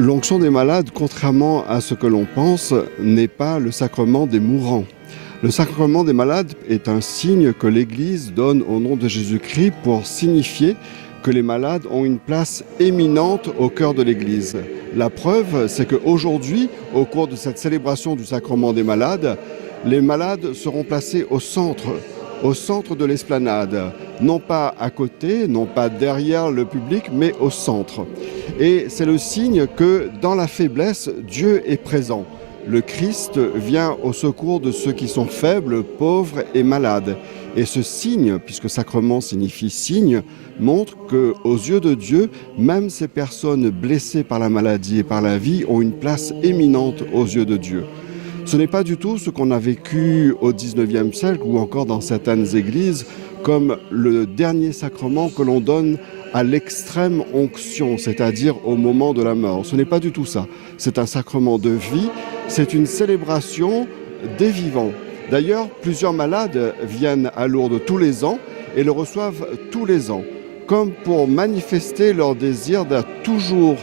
L'onction des malades, contrairement à ce que l'on pense, n'est pas le sacrement des mourants. Le sacrement des malades est un signe que l'Église donne au nom de Jésus-Christ pour signifier que les malades ont une place éminente au cœur de l'Église. La preuve, c'est qu'aujourd'hui, au cours de cette célébration du sacrement des malades, les malades seront placés au centre de l'esplanade, non pas à côté, non pas derrière le public, mais au centre. Et c'est le signe que dans la faiblesse, Dieu est présent. Le Christ vient au secours de ceux qui sont faibles, pauvres et malades. Et ce signe, puisque sacrement signifie signe, montre qu'aux yeux de Dieu, même ces personnes blessées par la maladie et par la vie ont une place éminente aux yeux de Dieu. Ce n'est pas du tout ce qu'on a vécu au XIXe siècle ou encore dans certaines églises comme le dernier sacrement que l'on donne à l'extrême onction, c'est-à-dire au moment de la mort. Ce n'est pas du tout ça. C'est un sacrement de vie, c'est une célébration des vivants. D'ailleurs, plusieurs malades viennent à Lourdes tous les ans et le reçoivent tous les ans, comme pour manifester leur désir d'être toujours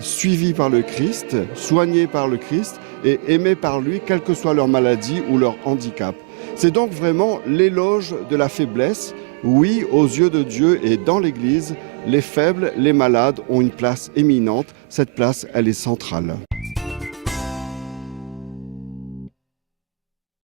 suivis par le Christ, soignés par le Christ et aimés par lui, quelle que soit leur maladie ou leur handicap. C'est donc vraiment l'éloge de la faiblesse. Oui, aux yeux de Dieu et dans l'Église, les faibles, les malades ont une place éminente. Cette place, elle est centrale.